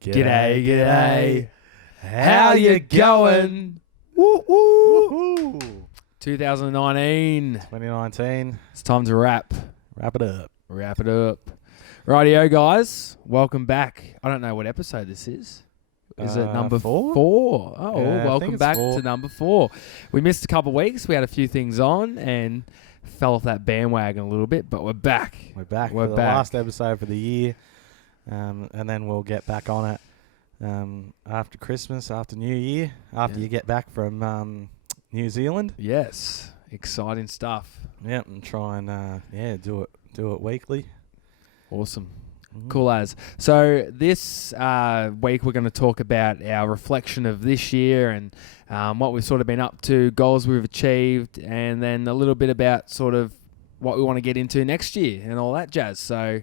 G'day, g'day. How you going? Woo, woo. 2019. 2019. It's time to wrap. Wrap it up. Wrap it up. Rightio, guys. Welcome back. I don't know what episode this is. Is it number 4? 4? Oh, Yeah, welcome back 4. to number 4. We missed a couple of weeks. We had a few things on and fell off that bandwagon a little bit, but we're back. We're back We're for the back. last episode for the year. And then we'll get back on it after Christmas, after New Year, after you get back from New Zealand. Yes. Exciting stuff. Yep, and try and do it weekly. Awesome. Mm-hmm. Cool as. So this week we're going to talk about our reflection of this year and what we've sort of been up to, goals we've achieved, and then a little bit about sort of what we want to get into next year and all that jazz. So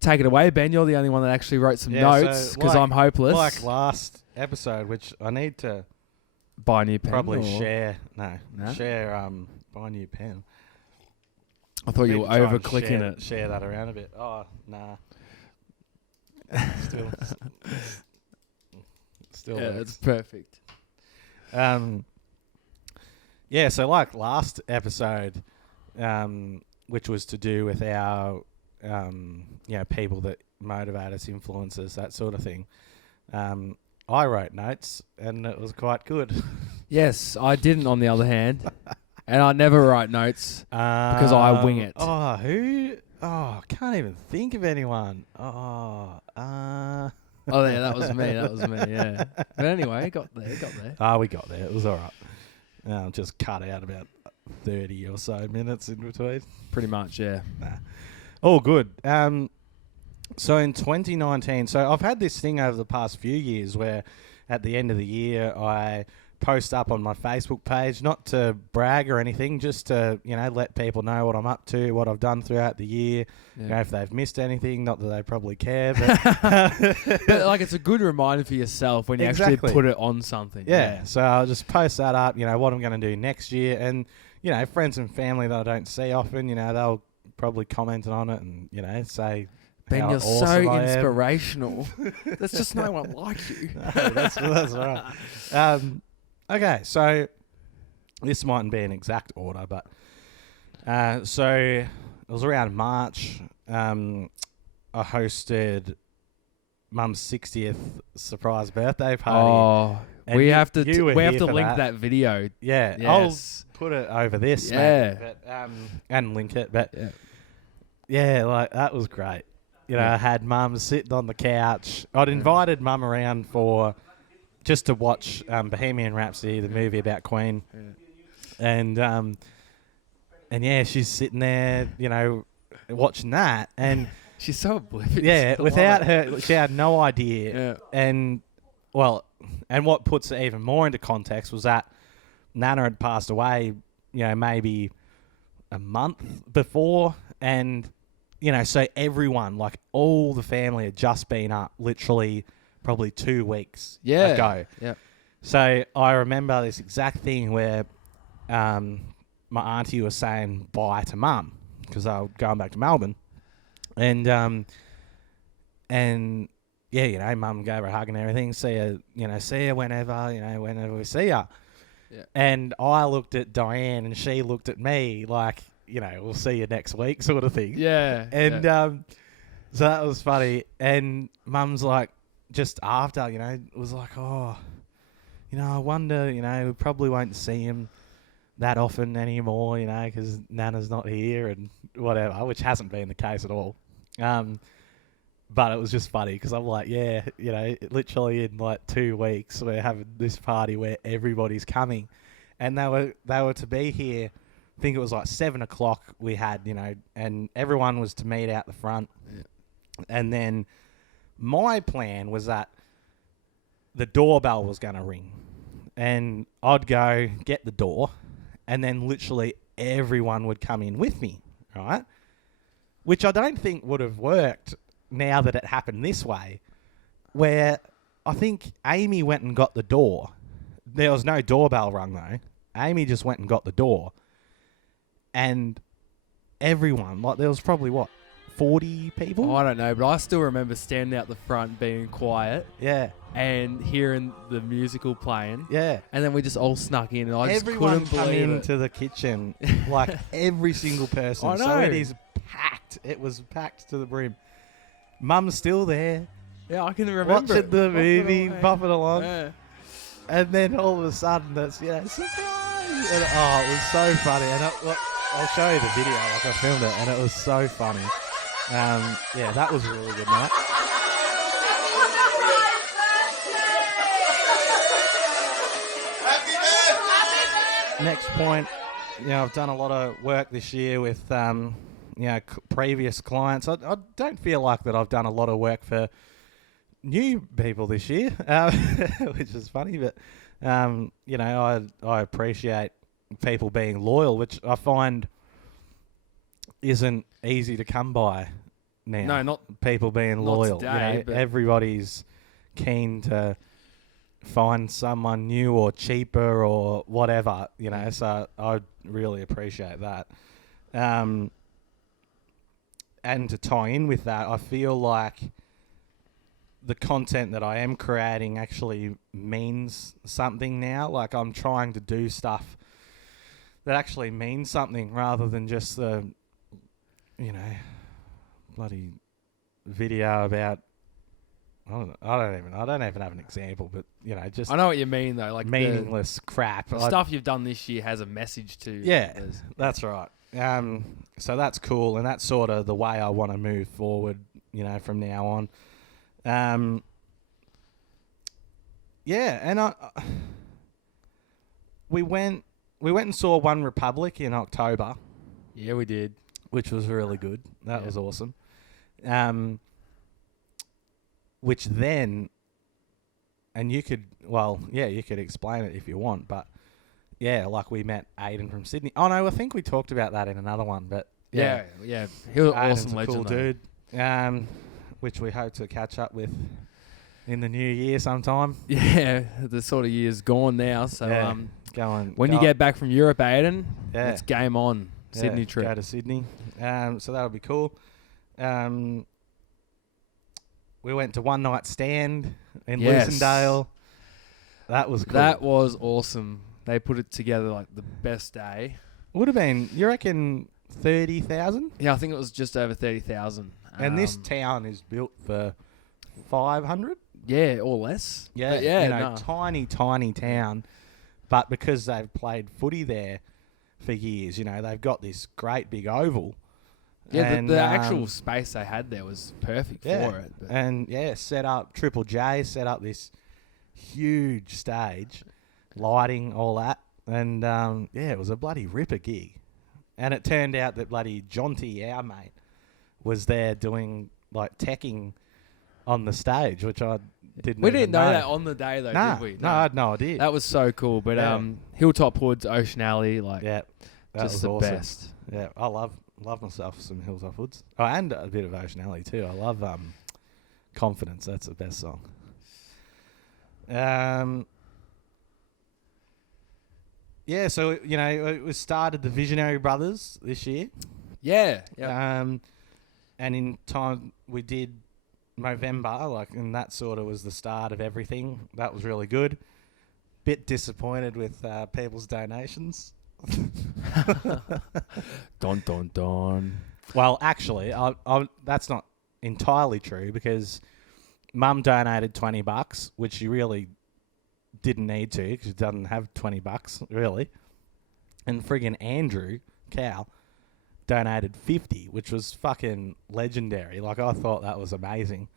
take it away, Ben. You're the only one that actually wrote some notes because I'm hopeless. Like last episode, which I need to buy a new pen. probably or? share. No? Buy a new pen. I thought you were Try and over-clicking it. Share that around a bit. Oh, nah. Still Yeah, works. that's perfect. Yeah, so like last episode, which was to do with our, people that motivate us, influence us, that sort of thing. I wrote notes, and it was quite good. Yes, I didn't, on the other hand. And I never write notes because I wing it. Oh, who? Oh, I can't even think of anyone. Oh, yeah, that was me. Yeah. But anyway, got there. Oh, we got there. It was all right. Just cut out about 30 or so minutes in between. Pretty much, yeah. Nah. All good. So in 2019, so I've had this thing over the past few years where at the end of the year I post up on my Facebook page, not to brag or anything, just to, let people know what I'm up to, what I've done throughout the year, if they've missed anything, not that they probably care, but but like it's a good reminder for yourself when you actually put it on something. Yeah. So I'll just post that up, what I'm going to do next year, and friends and family that I don't see often, they'll probably comment on it and say, Ben, you're awesome so inspirational. There's just no one like you. No, that's right. Okay, so this mightn't be an exact order, but so it was around March. I hosted Mum's 60th surprise birthday party. Oh, and we have to link that. that video. Yeah, yes. I'll put it over this, yeah, maybe, but, and link it. But yeah, like that was great. I had Mum sitting on the couch. I'd invited Mum around just to watch Bohemian Rhapsody, the movie about Queen. Yeah. And yeah, she's sitting there, watching that. And she's so oblivious. Yeah, without her, she had no idea. Yeah. And what puts it even more into context was that Nana had passed away, maybe a month before. And so everyone, like all the family had just been up literally probably 2 weeks ago. Yeah. So I remember this exact thing where my auntie was saying bye to Mum because I was going back to Melbourne. And yeah, Mum gave her a hug and everything. See her whenever we see her. Yeah. And I looked at Diane and she looked at me like, we'll see you next week sort of thing. Yeah. And so that was funny. And Mum's like, just after, was like, oh, I wonder, we probably won't see him that often anymore, because Nana's not here and whatever, which hasn't been the case at all. But it was just funny because I'm like, yeah, literally in like 2 weeks we're having this party where everybody's coming, and they were to be here. I think it was like 7 o'clock we had, and everyone was to meet out the front. Yeah. And then my plan was that the doorbell was going to ring and I'd go get the door and then literally everyone would come in with me, right? Which I don't think would have worked now that it happened this way, where I think Amy went and got the door. There was no doorbell rung though. Amy just went and got the door. And everyone, like there was probably, 40 people. Oh, I don't know, but I still remember standing out the front being quiet Yeah. and hearing the musical playing. Yeah. And then we just all snuck in, and I just Everyone couldn't come believe it. into the kitchen, like every single person. I So know. it is packed. It was packed to the brim. Mum's still there, Yeah, I can remember watching it. the Popping movie, away. popping along. Yeah. And then all of a sudden, that's, surprise! And, it was so funny. And I'll show you the video, like I filmed it, and it was so funny. Yeah, that was a really good night. Next point, I've done a lot of work this year with, previous clients. I don't feel like that I've done a lot of work for new people this year, which is funny, but, I appreciate people being loyal, which I find isn't easy to come by now. No, not people being not loyal. today, but everybody's keen to find someone new or cheaper or whatever, so I really appreciate that. And to tie in with that, I feel like the content that I am creating actually means something now. Like, I'm trying to do stuff that actually means something rather than just the, bloody video about, I don't even have an example, but just I know what you mean though. Like meaningless crap. the stuff you've done this year has a message to. Yeah, others. that's right. So that's cool, and that's sort of the way I want to move forward, from now on. Yeah, and we went and saw One Republic in October, Yeah, we did. which was really good. That Yeah. was awesome. Which then, and you could explain it if you want, but yeah, like we met Aiden from Sydney. Oh no, I think we talked about that in another one, but Yeah. He was an Aiden's awesome a cool legend. dude. Which we hope to catch up with in the new year sometime. Though. Yeah, the sort of year's gone now. So Yeah. when you get back from Europe, Aiden, Yeah. it's game on. Sydney trip. Go to Sydney. So that'll be cool. We went to One Night Stand in Yes. Lucindale. That was cool. That was awesome. They put it together like the best day. Would have been, you reckon, 30,000? Yeah, I think it was just over 30,000. And this town is built for 500? Yeah, or less. Yeah, But yeah, no. tiny, tiny town. But because they've played footy there for years, they've got this great big oval. Yeah, And, the actual space they had there was perfect for it. But And set up Triple J, set up this huge stage, lighting, all that. And it was a bloody ripper gig. And it turned out that bloody Jonty, our mate, was there doing like teching on the stage, which I didn't. we didn't even know that on the day though, Nah, did we? no, I had no idea. That was so cool. But Yeah. Hilltop Woods, Ocean Alley, like Yeah, that just was the awesome. best. Yeah, I love myself some Hilltop Woods. Oh, and a bit of Ocean Alley too. I love Confidence. That's the best song. Yeah, so it was started the Visionary Brothers this year. Yeah. Yeah. And in time we did November, and that sort of was the start of everything. That was really good. Bit disappointed with people's donations. Don. Well, actually, that's not entirely true because Mum donated $20, which she really didn't need to because she doesn't have $20 really. And friggin' Andrew Cow donated $50, which was fucking legendary. Like, I thought that was amazing.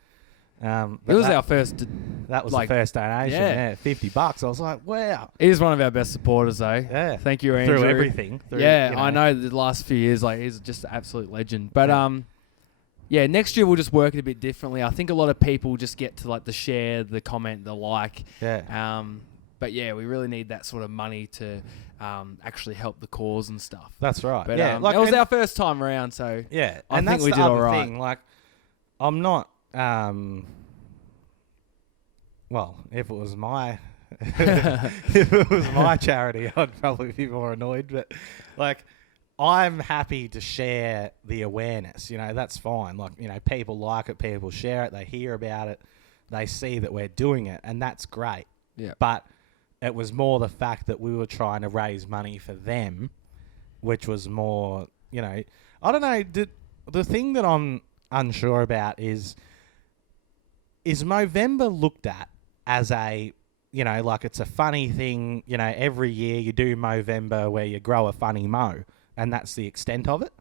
It was our first. That was like, the first donation. yeah. Yeah, $50. I was like, wow. He's one of our best supporters, though. Yeah. Thank you, Andrew. Through everything. I know the last few years, he's just an absolute legend. But next year we'll just work it a bit differently. I think a lot of people just get to the share, the comment, the like. Yeah. But yeah, we really need that sort of money to actually help the cause and stuff. That's right. But yeah, it was our first time around, so yeah, I and think that's we the did other all right. thing. I'm not. Well, if it was my charity, I'd probably be more annoyed. But I'm happy to share the awareness. You know, that's fine. Like, you know, people like it, people share it, they hear about it, they see that we're doing it, and that's great. Yeah. But it was more the fact that we were trying to raise money for them, which was more, you know, I don't know. The thing that I'm unsure about is Movember looked at as a, you know, like it's a funny thing, you know, every year you do Movember where you grow a funny mo, and that's the extent of it?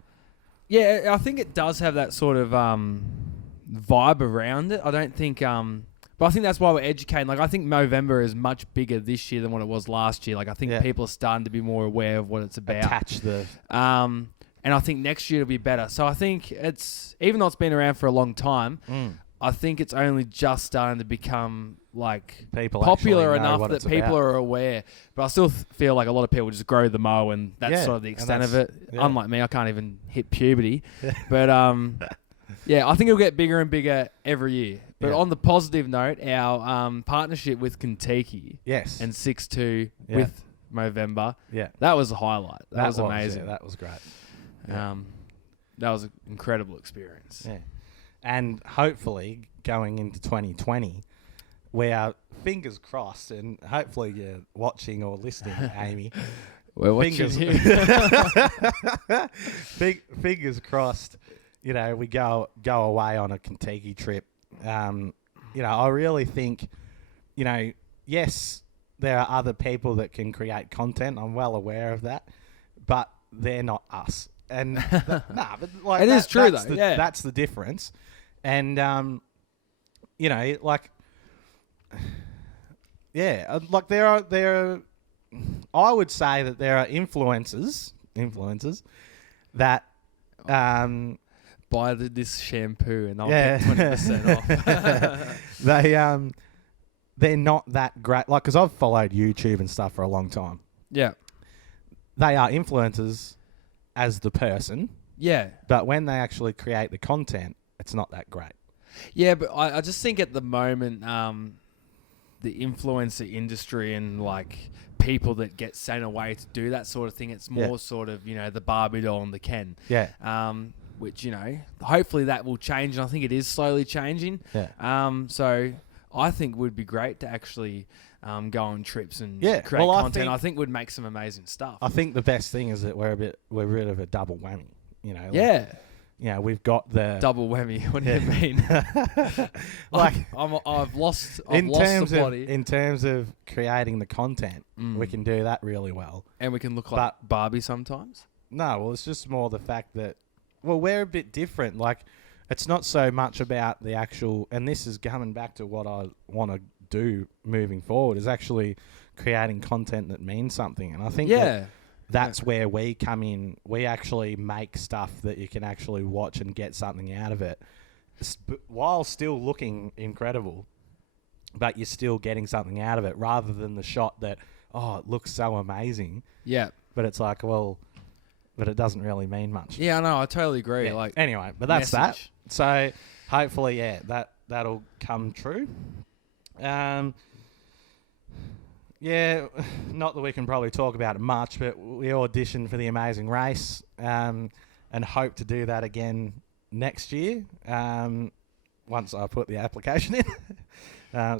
Yeah, I think it does have that sort of vibe around it. I don't think... but I think that's why we're educating. Like, I think Movember is much bigger this year than what it was last year. Like, I think people are starting to be more aware of what it's about. Attach the... And I think next year it'll be better. So I think it's... Even though it's been around for a long time, I think it's only just starting to become, like, people popular enough that people are aware. But I still feel like a lot of people just grow the mow, and that's sort of the extent of it. Yeah. Unlike me, I can't even hit puberty. But, yeah, I think it'll get bigger and bigger every year. But on the positive note, our partnership with Kentucky and 6-2 with Movember, that was a highlight. That was amazing. Yeah, that was great. That was an incredible experience. Yeah. And hopefully, going into 2020, we are, fingers crossed, and hopefully you're watching or listening, Amy. We're watching you. Fingers crossed, you know, we go away on a Kentucky trip. You know, I really think, you know, yes, there are other people that can create content. I'm well aware of that, but they're not us. And but like it is true though. That's the difference. And you know, like, like there are. I would say that there are influencers that buy this shampoo and I'll get 20% off. They're not that great. Like, because I've followed YouTube and stuff for a long time. Yeah. They are influencers as the person. Yeah. But when they actually create the content, it's not that great. Yeah, but I just think at the moment, the influencer industry and, like, people that get sent away to do that sort of thing, it's more sort of, you know, the Barbie doll and the Ken. Yeah. Which, you know, hopefully that will change, and I think it is slowly changing. Yeah. So I think would be great to actually go on trips and create content. I think would make some amazing stuff. I think the best thing is that we're a bit of a double whammy. You know. Like, you know, we've got the double whammy. What do you mean? Like I've lost the body. In terms of creating the content, we can do that really well, and we can look like Barbie sometimes. No, well, it's just more the fact that we're a bit different. Like, it's not so much about the actual, and this is coming back to what I want to do moving forward, is actually creating content that means something. And I think that's where we come in. We actually make stuff that you can actually watch and get something out of it, while still looking incredible, but you're still getting something out of it, rather than the shot that, oh, it looks so amazing. Yeah. But it's like, well, but it doesn't really mean much. Yeah, no, I totally agree. Yeah. Like, anyway, but that's that. So hopefully, that'll come true. Yeah, not that we can probably talk about it much, but we auditioned for The Amazing Race, and hope to do that again next year, once I put the application in.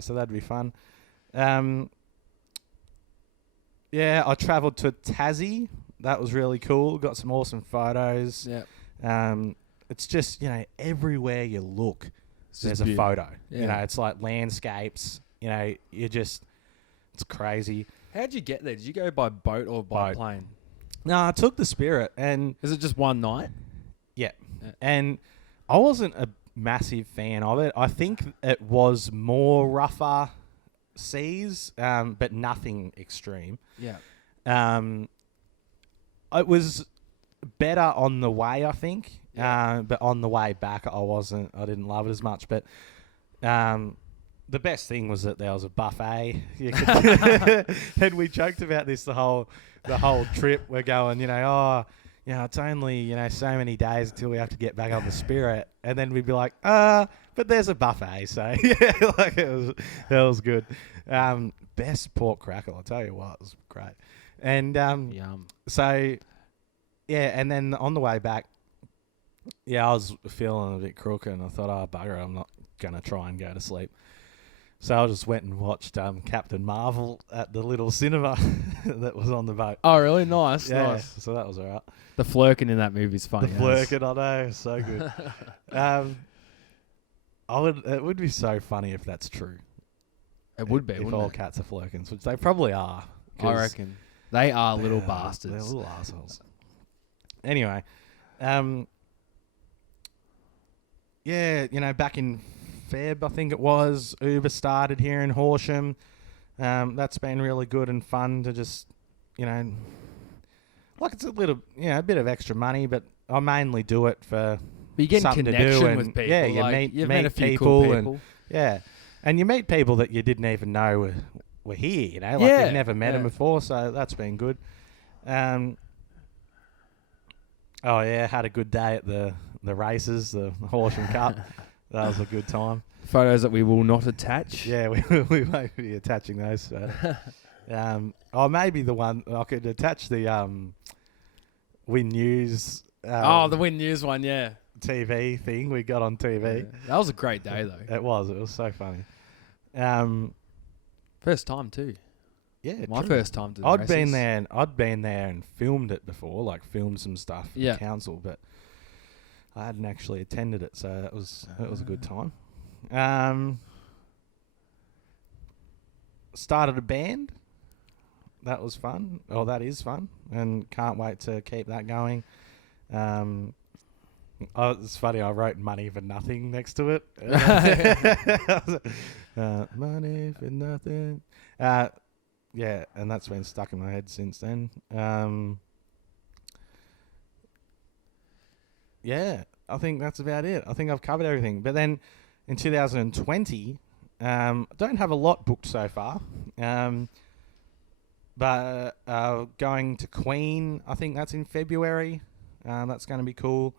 So that'd be fun. Yeah, I travelled to Tassie. That was really cool. Got some awesome photos. Yeah. It's just, you know, everywhere you look, there's a photo. Yeah. You know, it's like landscapes. You know, it's crazy. How'd you get there? Did you go by boat or by plane? No, I took the Spirit. And is it just one night? Yeah. And I wasn't a massive fan of it. I think it was more rougher seas, but nothing extreme. Yeah. It was better on the way, I think. Yeah. But on the way back, I didn't love it as much. But the best thing was that there was a buffet. And we joked about this the whole trip. We're going, it's only, so many days until we have to get back on the Spirit. And then we'd be like, but there's a buffet. So, yeah, like it was good. Best pork crackle, I'll tell you what, it was great. And yum. So, Yeah, and then on the way back, I was feeling a bit crooked, and I thought, oh, bugger, I'm not going to try and go to sleep. So I just went and watched Captain Marvel at the little cinema that was on the boat. Oh, really? Nice, Yeah, nice. so that was all right. The flirking in that movie is funny. The flirking, I know, so good. It would be so funny if that's true. It would be, if wouldn't all it? cats are flirkins, which they probably are. I reckon. They are little They're bastards. little assholes. Anyway, back in Feb, I think it was, Uber started here in Horsham. That's been really good and fun to just, like it's a little, a bit of extra money, but I mainly do it for But you're getting something to do. connection And with people. yeah, you like, you've meet met a few people, cool people. and yeah, and you meet people that you didn't even know were here. Like Yeah, you've never met them yeah. before, so that's been good. Had a good day at the races, the Horsham Cup. That was a good time. Photos that we will not attach. Yeah, we won't be attaching those. Maybe the one I could attach the Win News. The Win News one, yeah. TV thing we got on TV. Yeah. That was a great day, though. It was so funny. First time, too. Yeah, My true. first time to the I'd races. been there and filmed it before, like filmed some stuff for Yeah. council, but I hadn't actually attended it, so it was a good time. Started a band. That was fun. Oh, that is fun, and can't wait to keep that going. It's funny. I wrote "money for nothing" next to it. Money for nothing. Yeah, and that's been stuck in my head since then. Yeah, I think that's about it. I think I've covered everything. But then in 2020, I don't have a lot booked so far. But going to Queen, I think that's in February. That's going to be cool.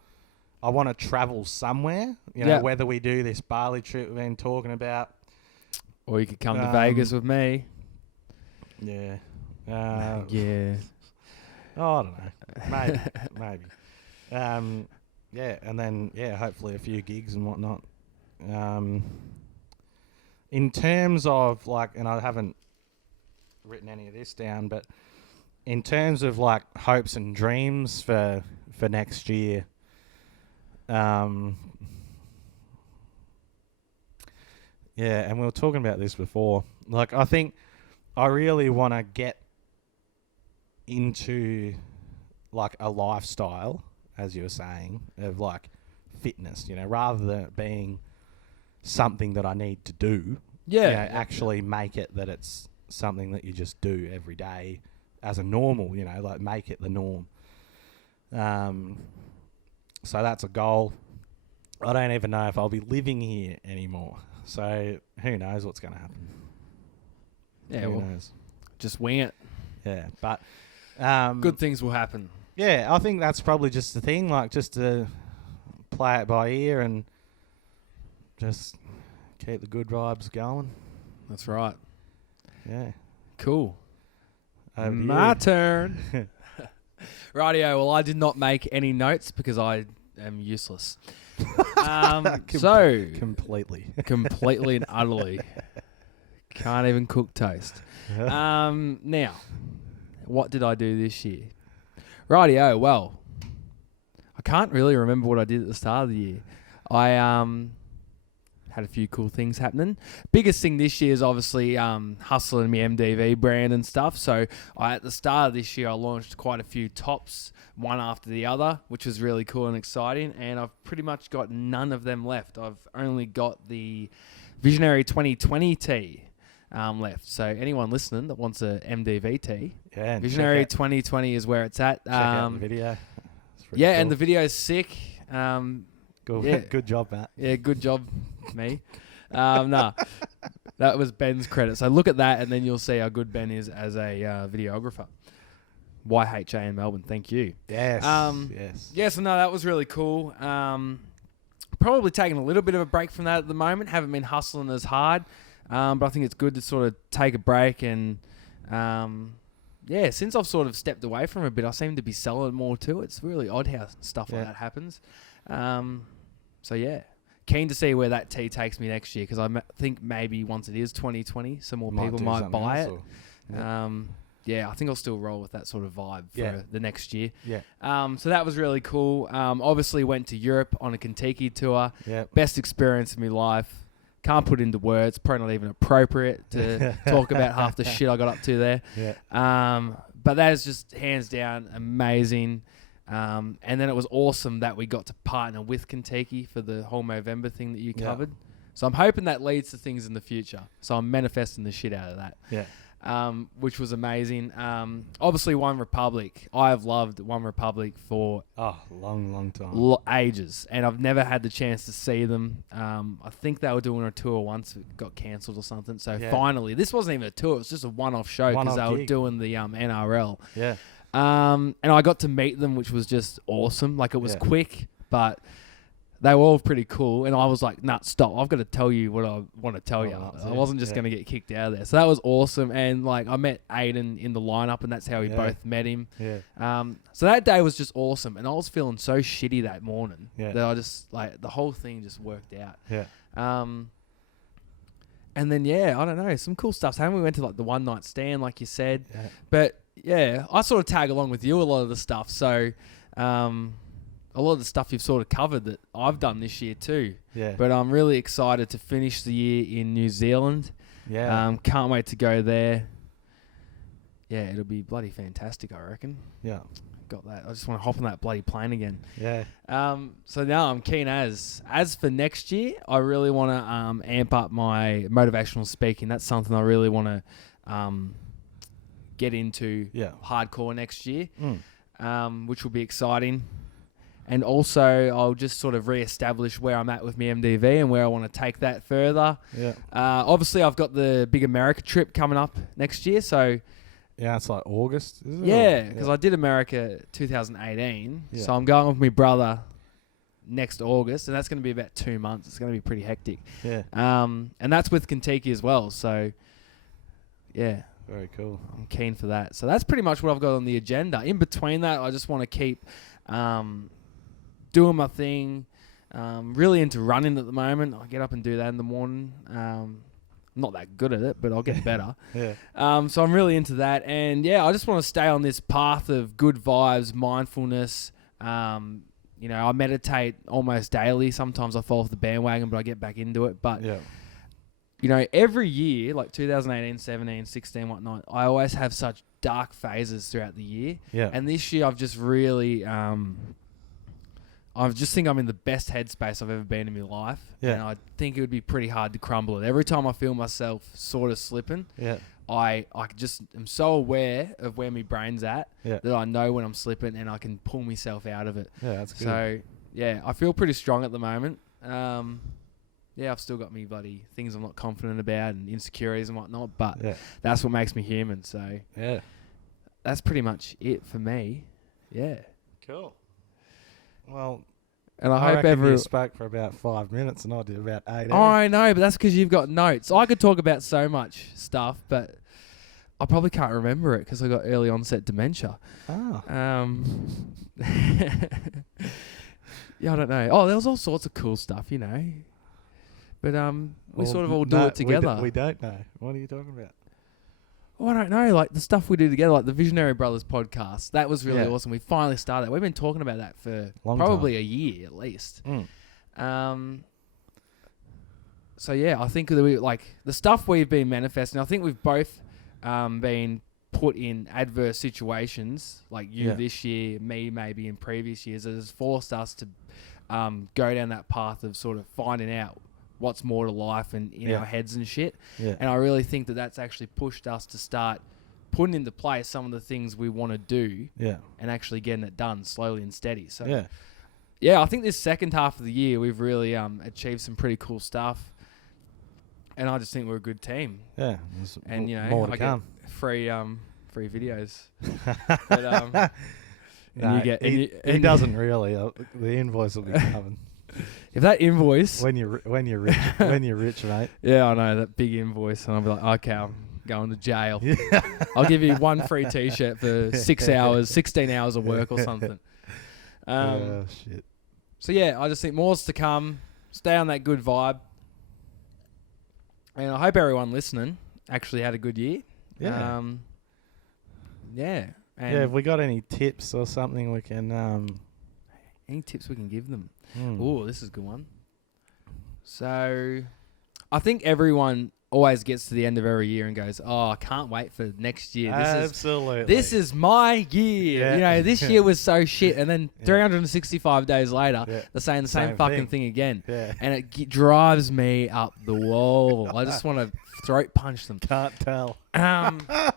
I want to travel somewhere, whether we do this Bali trip we've been talking about. Or you could come to Vegas with me. Yeah. Yeah. Oh, I don't know. Maybe. And then, hopefully a few gigs and whatnot. In terms of, and I haven't written any of this down, but in terms of, hopes and dreams for next year, and we were talking about this before. I think I really want to get into a lifestyle, as you were saying, of fitness, rather than it being something that I need to do. Yeah. Actually make it that it's something that you just do every day as a normal, make it the norm. So that's a goal. I don't even know if I'll be living here anymore. So who knows what's going to happen. Yeah, Who knows? Just wing it. Yeah, but Good things will happen. Yeah, I think that's probably just the thing, just to play it by ear and just keep the good vibes going. That's right. Yeah. Cool. Over to My you. turn. Rightio. Well, I did not make any notes because I am useless. Completely. Completely and utterly. Can't even cook toast. Now, what did I do this year? Rightio. Well, I can't really remember what I did at the start of the year. I had a few cool things happening. Biggest thing this year is obviously hustling my MDV brand and stuff. So at the start of this year, I launched quite a few tops, one after the other, which was really cool and exciting. And I've pretty much got none of them left. I've only got the Visionary 2020 tee left. So anyone listening that wants a MDV tee, Yeah, Visionary 2020 is where it's at. Check out the video. Yeah, cool. and the video's sick. Cool. Yeah. Good job, Matt. Yeah, good job, me. Nah, that was Ben's credit. So look at that, and then you'll see how good Ben is as a videographer. YHA in Melbourne, thank you. Yes. Yes. Yeah, so no, that was really cool. Probably taking a little bit of a break from that at the moment. Haven't been hustling as hard, but I think it's good to sort of take a break and, yeah, since I've sort of stepped away from it a bit, I seem to be selling more too. It's really odd how stuff like that happens. So yeah, keen to see where that tea takes me next year, because I think maybe once it is 2020, some more people might buy it. Yeah, I think I'll still roll with that sort of vibe for the next year. Yeah. So that was really cool. Obviously went to Europe on a Kentucky tour. Best experience of my life. Can't put into words. Probably not even appropriate to talk about half the shit I got up to there. But that is just hands down amazing. And then it was awesome that we got to partner with Kentucky for the whole Movember thing that you covered. So I'm hoping that leads to things in the future. So I'm manifesting the shit out of that. Which was amazing. Obviously, One Republic. I have loved One Republic for long time, ages, and I've never had the chance to see them. I think they were doing a tour once, it got cancelled or something. So finally, this wasn't even a tour; it was just a one-off show because they were doing the NRL. And I got to meet them, which was just awesome. Like, it was quick, but they were all pretty cool. And I was like, nah, stop. I've got to tell you what I want to tell you. I wasn't just going to get kicked out of there. So that was awesome. And like, I met Aiden in the lineup, and that's how we both met him. So that day was just awesome. And I was feeling so shitty that morning that I just, like, the whole thing just worked out. And then, I don't know, some cool stuff's happened. We went to like the one night stand, like you said. But I sort of tag along with you a lot of the stuff. So, a lot of the stuff you've sort of covered that I've done this year too. But I'm really excited to finish the year in New Zealand. Can't wait to go there. It'll be bloody fantastic, I reckon. Got that. I just want to hop on that bloody plane again. So now I'm keen as for next year, I really want to amp up my motivational speaking. That's something I really want to get into hardcore next year, which will be exciting. And also, I'll just sort of re-establish where I'm at with my MDV and where I want to take that further. Obviously, I've got the big America trip coming up next year. So, it's like August, isn't it? Yeah, because I did America 2018. So I'm going with my brother next August, and that's going to be about 2 months. It's going to be pretty hectic. And that's with Kentucky as well. So, very cool. I'm keen for that. So that's pretty much what I've got on the agenda. In between that, I just want to keep doing my thing. Really into running at the moment. I get up and do that in the morning. I'm not that good at it, but I'll get better. So I'm really into that. And I just want to stay on this path of good vibes, mindfulness. I meditate almost daily. Sometimes I fall off the bandwagon, but I get back into it. But every year, like 2018, 17, 16, whatnot, I always have such dark phases throughout the year. And this year I've just really, I just think I'm in the best headspace I've ever been in my life. And I think it would be pretty hard to crumble it. Every time I feel myself sort of slipping, I just am so aware of where my brain's at that I know when I'm slipping and I can pull myself out of it. That's good. So, I feel pretty strong at the moment. I've still got me bloody things I'm not confident about and insecurities and whatnot, but that's what makes me human. So that's pretty much it for me. Cool. Well, and I hope you spoke for about 5 minutes and I did about 8. Oh, I know, but that's because you've got notes. I could talk about so much stuff, but I probably can't remember it because I got early onset dementia. I don't know. Oh, there was all sorts of cool stuff, But we sort of all do it together. We don't know. What are you talking about? Oh, I don't know. Like the stuff we do together, like the Visionary Brothers podcast. That was really awesome. We finally started. We've been talking about that for probably a year at least. So I think that we like the stuff we've been manifesting. I think we've both been put in adverse situations, like you this year, me maybe in previous years. It has forced us to go down that path of sort of finding out what's more to life and in our heads and shit. And I really think that that's actually pushed us to start putting into place some of the things we want to do and actually getting it done slowly and steady. So I think this second half of the year we've really achieved some pretty cool stuff. And I just think we're a good team. And more to I come. get free videos. But, he doesn't really. The invoice will be coming. If that invoice when you're rich, mate. Yeah, I know that big invoice, and I'll be like, okay, going to jail. Yeah. I'll give you one free T-shirt for 6 hours, 16 hours of work or something. Oh, shit. So, yeah, I just think more's to come. Stay on that good vibe. And I hope everyone listening actually had a good year. Yeah. Yeah. And Have we got any tips or something we can... any tips we can give them? Oh, this is a good one. So, I think everyone always gets to the end of every year and goes, "Oh, I can't wait for next year. This is my year. Yeah. You know, this year was so shit." And then 365 days later, Yeah. they're saying the same fucking thing again, Yeah. and it drives me up the wall. I just want to throat punch them. Can't tell. Yeah.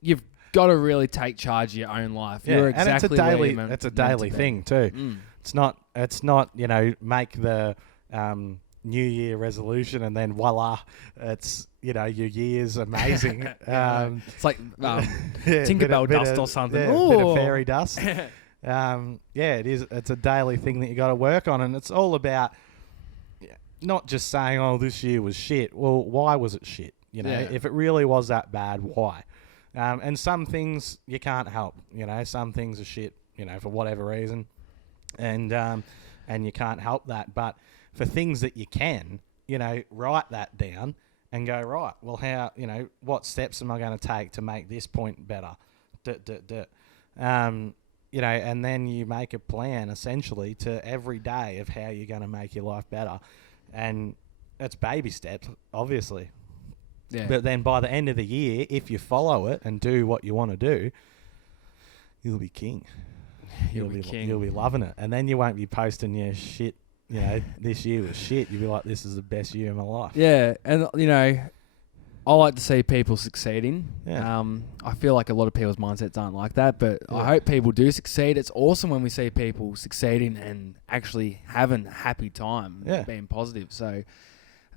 You've got to really take charge of your own life. Yeah. You're exactly and it's a daily meant to be. thing too. Mm. It's not, make the New Year resolution and then voila, it's, your year's amazing. It's like yeah, Tinkerbell dust or something. Yeah, a bit of fairy dust. It is. It's a daily thing that you got to work on, and it's all about not just saying, "Oh, this year was shit." Well, why was it shit? If it really was that bad, why? And some things you can't help. Some things are shit. For whatever reason, and you can't help that. But for things that you can, write that down and go, right, well, how, what steps am I going to take to make this point better? And then you make a plan essentially to every day of how you're going to make your life better. And it's baby steps, obviously. Yeah. But then by the end of the year, if you follow it and do what you want to do, you'll be king. You'll be king. You'll be loving it. And then you won't be posting your shit, this year was shit. You'll be like, this is the best year of my life. Yeah, and I like to see people succeeding. Yeah. I feel like a lot of people's mindsets aren't like that, but Yeah. I hope people do succeed. It's awesome when we see people succeeding and actually having a happy time, being positive. So,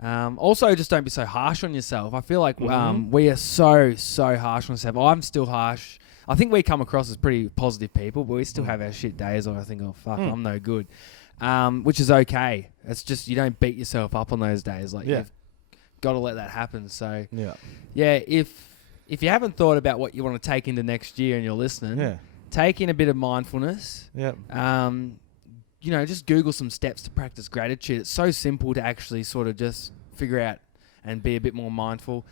also just don't be so harsh on yourself. I feel like we are so harsh on ourselves. I'm still harsh. I think we come across as pretty positive people, but we still have our shit days where I think, oh, fuck, I'm no good. Which is okay. It's just you don't beat yourself up on those days. Like, you've got to let that happen. So, if you haven't thought about what you want to take into next year and you're listening, take in a bit of mindfulness. Just Google some steps to practice gratitude. It's so simple to actually sort of just figure out and be a bit more mindful.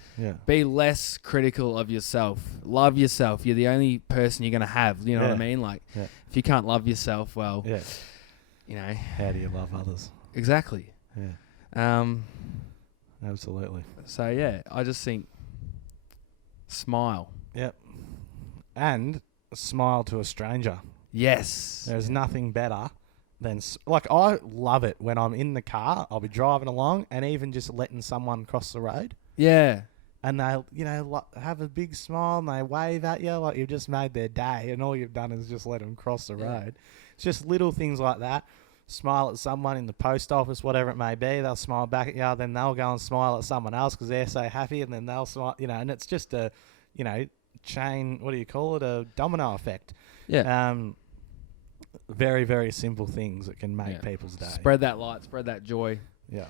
Be less critical of yourself. Love yourself. You're the only person you're going to have. You know what I mean? Like, if you can't love yourself, well, how do you love others? Exactly. Absolutely. So, I just think smile. And smile to a stranger. Yes. There's nothing better than... I love it when I'm in the car, I'll be driving along, and even just letting someone cross the road. Yeah. And they'll, have a big smile and they wave at you like you've just made their day, and all you've done is just let them cross the road. It's just little things like that. Smile at someone in the post office, whatever it may be. They'll smile back at you. Then they'll go and smile at someone else because they're so happy, and then they'll smile. And it's just a, chain. What do you call it? A domino effect. Yeah. Very, very simple things that can make people's day. Spread that light. Spread that joy. Yeah.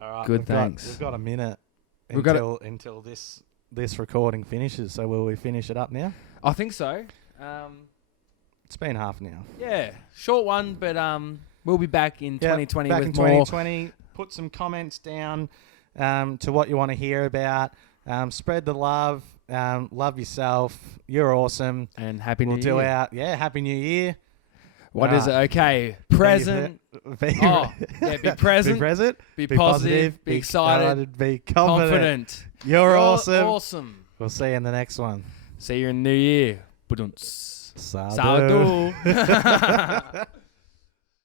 All right. Good. Thanks. We've got a minute until this recording finishes. So will we finish it up now? I think so. It's been half an hour. Yeah, short one, but we'll be back in 2020 back with in more. 2020. Put some comments down to what you want to hear about. Spread the love. Love yourself. You're awesome. And Happy New Year. Happy New Year. What is it? Okay, present. Be be present. Be present. Be positive. Be excited. Be confident. You're awesome. Awesome. We'll see you in the next one. See you in the new year. Sadu. Sadu.